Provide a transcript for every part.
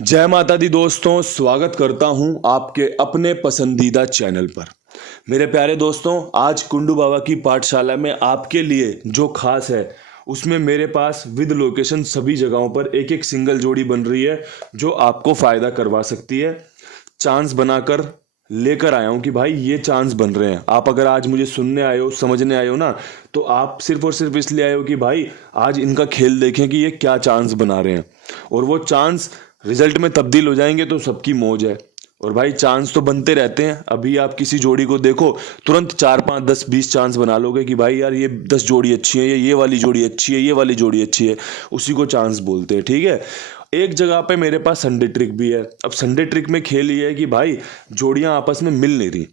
जय माता दी दोस्तों, स्वागत करता हूं आपके अपने पसंदीदा चैनल पर। मेरे प्यारे दोस्तों, आज कुंडू बाबा की पाठशाला में आपके लिए जो खास है उसमें मेरे पास विद लोकेशन सभी जगहों पर एक एक सिंगल जोड़ी बन रही है जो आपको फायदा करवा सकती है। चांस बनाकर लेकर आया हूं कि भाई ये चांस बन रहे हैं। आप अगर आज मुझे सुनने आए हो, समझने आए हो ना, तो आप सिर्फ और सिर्फ इसलिए आए हो कि भाई आज इनका खेल देखें कि ये क्या चांस बना रहे हैं, और वो चांस रिजल्ट में तब्दील हो जाएंगे तो सबकी मौज है। और भाई चांस तो बनते रहते हैं। अभी आप किसी जोड़ी को देखो, तुरंत 4 5 10 20 चांस बना लोगे कि भाई यार ये 10 जोड़ी अच्छी है, ये वाली जोड़ी अच्छी है, ये वाली जोड़ी अच्छी है, उसी को चांस बोलते हैं। ठीक है, एक जगह पे मेरे पास संडे ट्रिक भी है। अब संडे ट्रिक में खेल ये है कि भाई जोड़ियां आपस में मिल नहीं रही।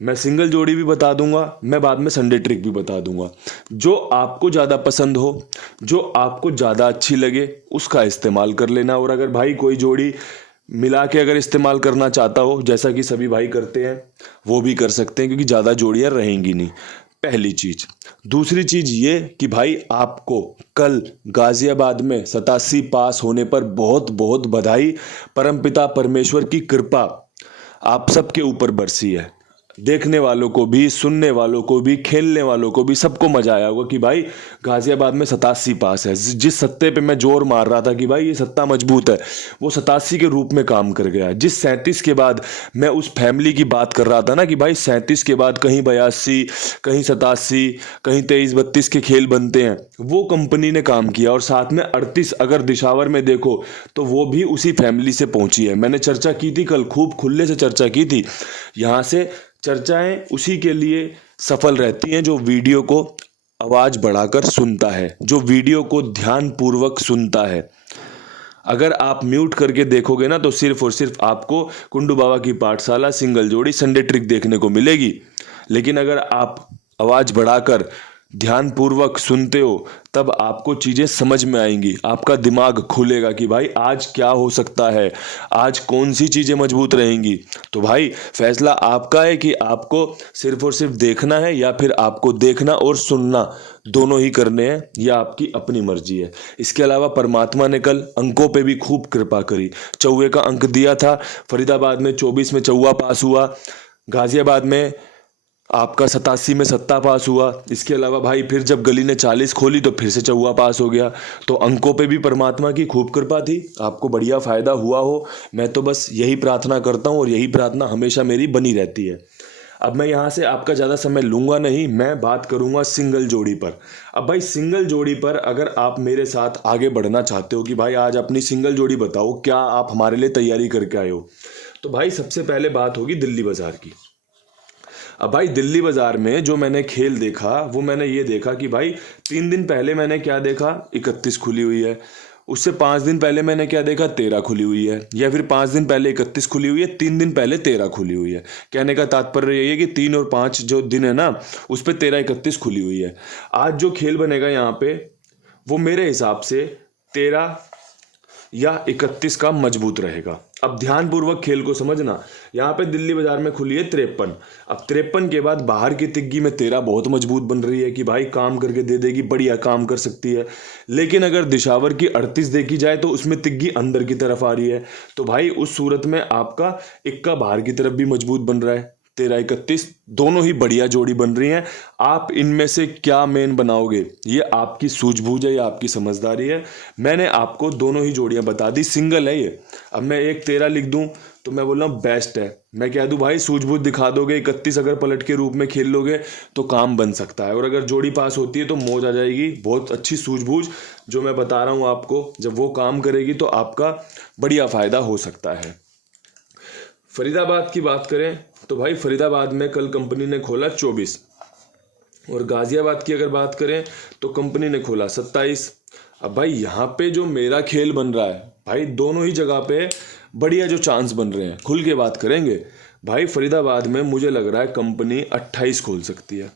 मैं सिंगल जोड़ी भी बता दूंगा, मैं बाद में संडे ट्रिक भी बता दूंगा। जो आपको ज़्यादा पसंद हो, जो आपको ज़्यादा अच्छी लगे, उसका इस्तेमाल कर लेना। और अगर भाई कोई जोड़ी मिला के अगर इस्तेमाल करना चाहता हो, जैसा कि सभी भाई करते हैं, वो भी कर सकते हैं, क्योंकि ज़्यादा जोड़ियाँ रहेंगी नहीं। पहली चीज़। दूसरी चीज़ ये कि भाई आपको कल गाजियाबाद में 87 पास होने पर बहुत बहुत बधाई। परमपिता परमेश्वर की कृपा आप सबके ऊपर बरसी है। देखने वालों को भी, सुनने वालों को भी, खेलने वालों को भी, सबको मजा आया होगा कि भाई गाजियाबाद में 87 पास है। जिस सत्ते पे मैं जोर मार रहा था कि भाई ये सत्ता मजबूत है, वो 87 के रूप में काम कर गया। जिस 37 के बाद मैं उस फैमिली की बात कर रहा था ना कि भाई 37 के बाद कहीं 82, कहीं 87, कहीं 23 32 के खेल बनते हैं, वो कंपनी ने काम किया। और साथ में 38 अगर दिशावर में देखो तो वो भी उसी फैमिली से पहुंची है। मैंने चर्चा की थी कल, खूब खुले से चर्चा की थी। यहाँ से चर्चाएं उसी के लिए सफल रहती हैं जो वीडियो को आवाज बढ़ाकर सुनता है, जो वीडियो को ध्यान पूर्वक सुनता है। अगर आप म्यूट करके देखोगे ना तो सिर्फ और सिर्फ आपको कुंडू बाबा की पाठशाला सिंगल जोड़ी संडे ट्रिक देखने को मिलेगी। लेकिन अगर आप आवाज बढ़ाकर ध्यान पूर्वक सुनते हो तब आपको चीजें समझ में आएंगी, आपका दिमाग खुलेगा कि भाई आज क्या हो सकता है, आज कौन सी चीजें मजबूत रहेंगी। तो भाई फैसला आपका है कि आपको सिर्फ और सिर्फ देखना है या फिर आपको देखना और सुनना दोनों ही करने हैं, यह आपकी अपनी मर्जी है। इसके अलावा परमात्मा ने कल अंकों पे भी खूब कृपा करी। चौवे का अंक दिया था, फरीदाबाद में 24 में चौवा पास हुआ, गाजियाबाद में आपका 87 में सत्ता पास हुआ। इसके अलावा भाई फिर जब गली ने 40 खोली तो फिर से चौवा पास हो गया। तो अंकों पे भी परमात्मा की खूब कृपा थी, आपको बढ़िया फायदा हुआ हो। मैं तो बस यही प्रार्थना करता हूँ और यही प्रार्थना हमेशा मेरी बनी रहती है। अब मैं यहाँ से आपका ज़्यादा समय लूँगा नहीं, मैं बात करूँगा सिंगल जोड़ी पर। अब भाई सिंगल जोड़ी पर अगर आप मेरे साथ आगे बढ़ना चाहते हो कि भाई आज अपनी सिंगल जोड़ी बताओ, क्या आप हमारे लिए तैयारी करके आए हो, तो भाई सबसे पहले बात होगी दिल्ली बाजार की। अब भाई दिल्ली बाजार में जो मैंने खेल देखा वो मैंने ये देखा कि भाई 3 दिन पहले मैंने क्या देखा, 31 खुली हुई है। उससे 5 दिन पहले मैंने क्या देखा, 13 खुली हुई है। या फिर 5 दिन पहले 31 खुली हुई है, 3 दिन पहले 13 खुली हुई है। कहने का तात्पर्य यही है कि 3 और 5 जो दिन है ना, उस पर 13 31 खुली हुई है। आज जो खेल बनेगा यहाँ पे वो मेरे हिसाब से 13 या 31 का मजबूत रहेगा। अब ध्यानपूर्वक खेल को समझना। यहाँ पे दिल्ली बाजार में खुली है 53। अब 53 के बाद बाहर की तिग्गी में 13 बहुत मजबूत बन रही है कि भाई काम करके दे देगी, बढ़िया काम कर सकती है। लेकिन अगर दिशावर की 38 देखी जाए तो उसमें तिग्गी अंदर की तरफ आ रही है। तो भाई उस सूरत में आपका इक्का बाहर की तरफ भी मजबूत बन रहा है। 13 31 दोनों ही बढ़िया जोड़ी बन रही हैं। आप इनमें से क्या मेन बनाओगे, ये आपकी सूझबूझ है या आपकी समझदारी है। मैंने आपको दोनों ही जोड़ियां बता दी, सिंगल है ये। अब मैं एक 13 लिख दूं तो मैं बोल रहा हूँ बेस्ट है। मैं कह दूं भाई सूझबूझ दिखा दोगे, 31 अगर पलट के रूप में खेल लोगे तो काम बन सकता है। और अगर जोड़ी पास होती है तो मौज आ जाएगी। बहुत अच्छी सूझबूझ जो मैं बता रहा हूँ आपको, जब वो काम करेगी तो आपका बढ़िया फायदा हो सकता है। फरीदाबाद की बात करें तो भाई फरीदाबाद में कल कंपनी ने खोला 24। और गाजियाबाद की अगर बात करें तो कंपनी ने खोला 27। अब भाई यहाँ पे जो मेरा खेल बन रहा है, भाई दोनों ही जगह पे बढ़िया जो चांस बन रहे हैं। खुल के बात करेंगे भाई, फरीदाबाद में मुझे लग रहा है कंपनी 28 खोल सकती है।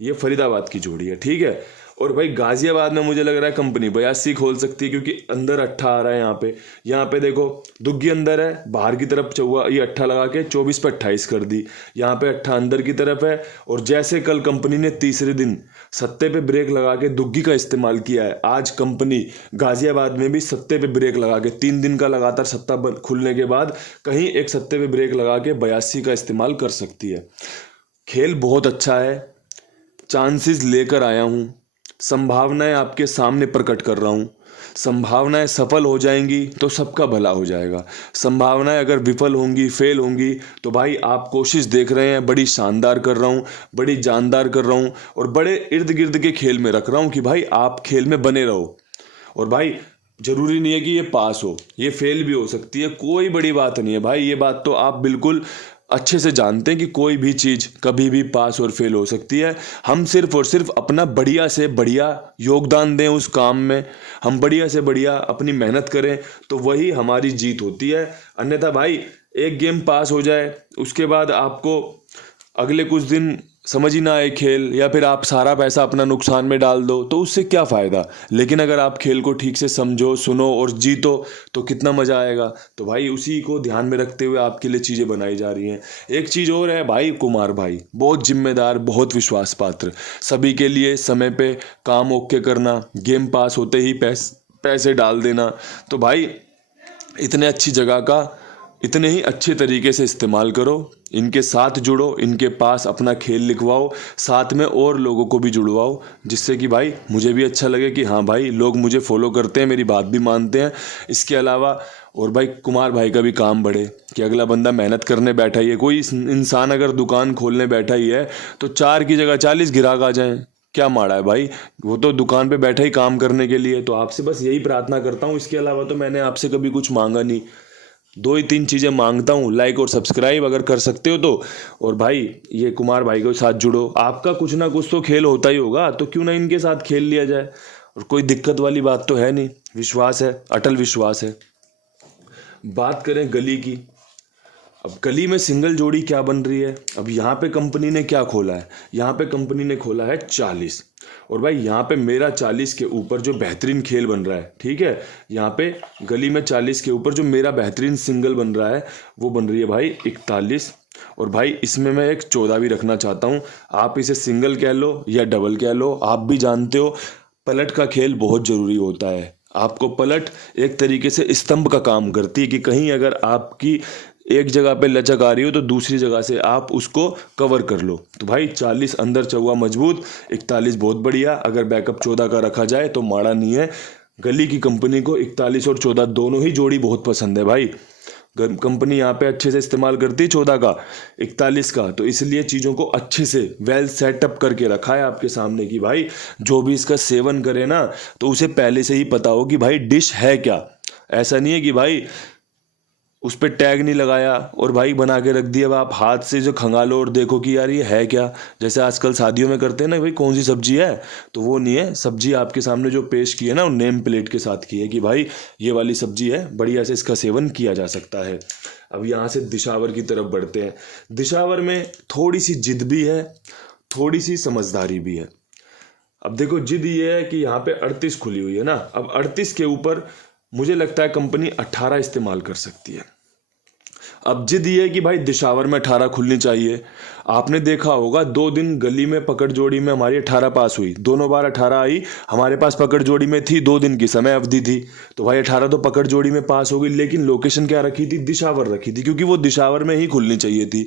ये फरीदाबाद की जोड़ी है, ठीक है। और भाई गाजियाबाद में मुझे लग रहा है कंपनी 82 खोल सकती है, क्योंकि अंदर अट्ठा आ रहा है यहाँ पे देखो दुग्गी अंदर है, बाहर की तरफ चौवा ये अट्ठा लगा के 24 पे 28 कर दी, यहाँ पे अट्ठा अंदर की तरफ है। और जैसे कल कंपनी ने तीसरे दिन सत्ते पे ब्रेक लगा के दुग्गी का इस्तेमाल किया है, आज कंपनी गाजियाबाद में भी सत्ते पे ब्रेक लगा के 3 दिन का लगातार सत्ता खुलने के बाद कहीं एक सत्ते पे ब्रेक लगा के 82 का इस्तेमाल कर सकती है। खेल बहुत अच्छा है, चांसेस लेकर आया हूँ, संभावनाएं आपके सामने प्रकट कर रहा हूँ। संभावनाएं सफल हो जाएंगी तो सबका भला हो जाएगा, संभावनाएं अगर विफल होंगी, फेल होंगी, तो भाई आप कोशिश देख रहे हैं बड़ी शानदार कर रहा हूँ, बड़ी जानदार कर रहा हूँ, और बड़े इर्द गिर्द के खेल में रख रहा हूँ कि भाई आप खेल में बने रहो। और भाई जरूरी नहीं है कि ये पास हो, ये फेल भी हो सकती है, कोई बड़ी बात नहीं है भाई। ये बात तो आप बिल्कुल अच्छे से जानते हैं कि कोई भी चीज़ कभी भी पास और फेल हो सकती है। हम सिर्फ और सिर्फ अपना बढ़िया से बढ़िया योगदान दें उस काम में, हम बढ़िया से बढ़िया अपनी मेहनत करें, तो वही हमारी जीत होती है। अन्यथा भाई एक गेम पास हो जाए, उसके बाद आपको अगले कुछ दिन समझ ही ना आए खेल, या फिर आप सारा पैसा अपना नुकसान में डाल दो, तो उससे क्या फ़ायदा। लेकिन अगर आप खेल को ठीक से समझो, सुनो और जीतो तो कितना मज़ा आएगा। तो भाई उसी को ध्यान में रखते हुए आपके लिए चीज़ें बनाई जा रही हैं। एक चीज़ और है भाई, कुमार भाई बहुत जिम्मेदार, बहुत विश्वास पात्र, सभी के लिए समय पे काम ओके करना, गेम पास होते ही पैसे डाल देना। तो भाई इतने अच्छी जगह का इतने ही अच्छे तरीके से इस्तेमाल करो, इनके साथ जुड़ो, इनके पास अपना खेल लिखवाओ, साथ में और लोगों को भी जुड़वाओ, जिससे कि भाई मुझे भी अच्छा लगे कि हाँ भाई लोग मुझे फॉलो करते हैं, मेरी बात भी मानते हैं। इसके अलावा और भाई कुमार भाई का भी काम बढ़े कि अगला बंदा मेहनत करने बैठा ही है, कोई इंसान अगर दुकान खोलने बैठा ही है तो 4 की जगह 40 ग्राहक आ जाएं, क्या माड़ा है भाई, वो तो दुकान पे बैठा ही काम करने के लिए। तो आपसे बस यही प्रार्थना करता हूँ, इसके अलावा तो मैंने आपसे कभी कुछ मांगा नहीं। 2 ही 3 चीज़ें मांगता हूँ, लाइक और सब्सक्राइब अगर कर सकते हो तो, और भाई ये कुमार भाई के साथ जुड़ो, आपका कुछ ना कुछ तो खेल होता ही होगा, तो क्यों ना इनके साथ खेल लिया जाए, और कोई दिक्कत वाली बात तो है नहीं, विश्वास है, अटल विश्वास है। बात करें गली की, अब गली में सिंगल जोड़ी क्या बन रही है। अब यहाँ पे कंपनी ने क्या खोला है, यहाँ पे कंपनी ने खोला है 40, और भाई यहाँ पे मेरा 40 के ऊपर जो बेहतरीन खेल बन रहा है, ठीक है, यहाँ पे गली में 40 के ऊपर जो मेरा बेहतरीन सिंगल बन रहा है वो बन रही है भाई 41, और भाई इसमें मैं एक 14 भी रखना चाहता हूँ। आप इसे सिंगल कह लो या डबल कह लो, आप भी जानते हो पलट का खेल बहुत ज़रूरी होता है। आपको पलट एक तरीके से स्तंभ का काम करती है कि कहीं अगर आपकी एक जगह पे लचक आ रही हो तो दूसरी जगह से आप उसको कवर कर लो। तो भाई 40 अंदर चौवा मजबूत, 41 बहुत बढ़िया, अगर बैकअप 14 का रखा जाए तो माड़ा नहीं है। गली की कंपनी को 41 और 14 दोनों ही जोड़ी बहुत पसंद है भाई। कंपनी यहाँ पे अच्छे से इस्तेमाल करती है 14 का 41 का, तो इसलिए चीज़ों को अच्छे से वेल सेटअप करके रखा है आपके सामने कि भाई जो भी इसका सेवन करे ना तो उसे पहले से ही पता हो कि भाई डिश है क्या। ऐसा नहीं है कि भाई उस पर टैग नहीं लगाया और भाई बना के रख दिया, अब आप हाथ से जो खंगालो और देखो कि यार ये है क्या, जैसे आजकल शादियों में करते हैं ना भाई कौन सी सब्जी है, तो वो नहीं है। सब्जी आपके सामने जो पेश की है ना वो नेम प्लेट के साथ की है कि भाई ये वाली सब्जी है, बढ़िया से इसका सेवन किया जा सकता है। अब यहाँ से दिशावर की तरफ बढ़ते हैं। दिशावर में थोड़ी सी जिद भी है, थोड़ी सी समझदारी भी है। अब देखो जिद ये है कि यहाँ पे 38 खुली हुई है ना, अब 38 के ऊपर मुझे लगता है कंपनी 18 इस्तेमाल कर सकती है। अब जिद ये है कि भाई दिशावर में 18 खुलनी चाहिए। आपने देखा होगा 2 दिन गली में पकड़ जोड़ी में हमारी 18 पास हुई, दोनों बार 18 आई, हमारे पास पकड़ जोड़ी में थी, 2 दिन की समय अवधि थी, तो भाई 18 तो पकड़ जोड़ी में पास हो गई। लेकिन लोकेशन क्या रखी थी, दिशावर रखी थी, क्योंकि वो दिशावर में ही खुलनी चाहिए थी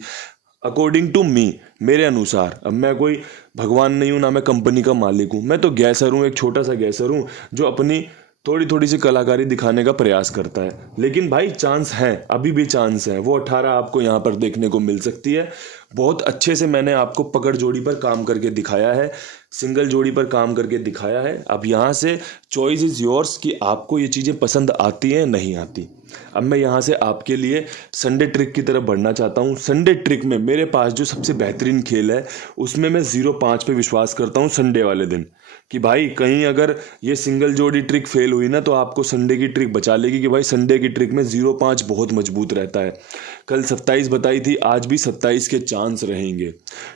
अकॉर्डिंग टू मी, मेरे अनुसार। अब मैं कोई भगवान नहीं हूँ, ना मैं कंपनी का मालिक हूँ, मैं तो गैसर हूँ, एक छोटा सा गैसर हूँ जो अपनी थोड़ी थोड़ी सी कलाकारी दिखाने का प्रयास करता है। लेकिन भाई चांस है, अभी भी चांस है, वो 18 आपको यहाँ पर देखने को मिल सकती है। बहुत अच्छे से मैंने आपको पकड़ जोड़ी पर काम करके दिखाया है, सिंगल जोड़ी पर काम करके दिखाया है। अब यहाँ से चॉइस इज़ योर्स कि आपको ये चीज़ें पसंद आती हैं नहीं आती। अब मैं यहाँ से आपके लिए संडे ट्रिक की तरफ बढ़ना चाहता हूँ। संडे ट्रिक में मेरे पास जो सबसे बेहतरीन खेल है उसमें मैं 0-5 पे विश्वास करता हूँ संडे वाले दिन, कि भाई कहीं अगर ये सिंगल जोड़ी ट्रिक फेल हुई ना तो आपको संडे की ट्रिक बचा लेगी, कि भाई संडे की ट्रिक में 0-5 बहुत मजबूत रहता है। कल 27 बताई थी, आज भी 27 के चांस रहेंगे।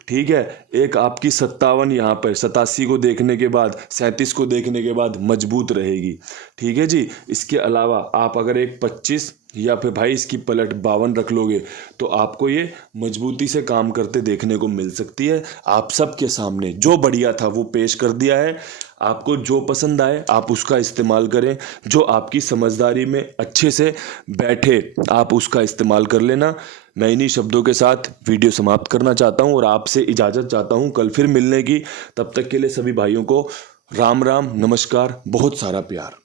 ठीक है, एक आपकी 57 यहाँ पर 87 को देखने के बाद 37 को देखने के बाद मजबूत रहेगी। ठीक है जी। इसके अलावा आप अगर एक 25 या फिर भाई इसकी पलट 52 रख लोगे तो आपको ये मजबूती से काम करते देखने को मिल सकती है। आप सबके सामने जो बढ़िया था वो पेश कर दिया है। आपको जो पसंद आए आप उसका इस्तेमाल करें, जो आपकी समझदारी में अच्छे से बैठे आप उसका इस्तेमाल कर लेना। मैं इन्हीं शब्दों के साथ वीडियो समाप्त करना चाहता हूँ और आपसे इजाज़त चाहता हूँ कल फिर मिलने की। तब तक के लिए सभी भाइयों को राम राम, नमस्कार, बहुत सारा प्यार।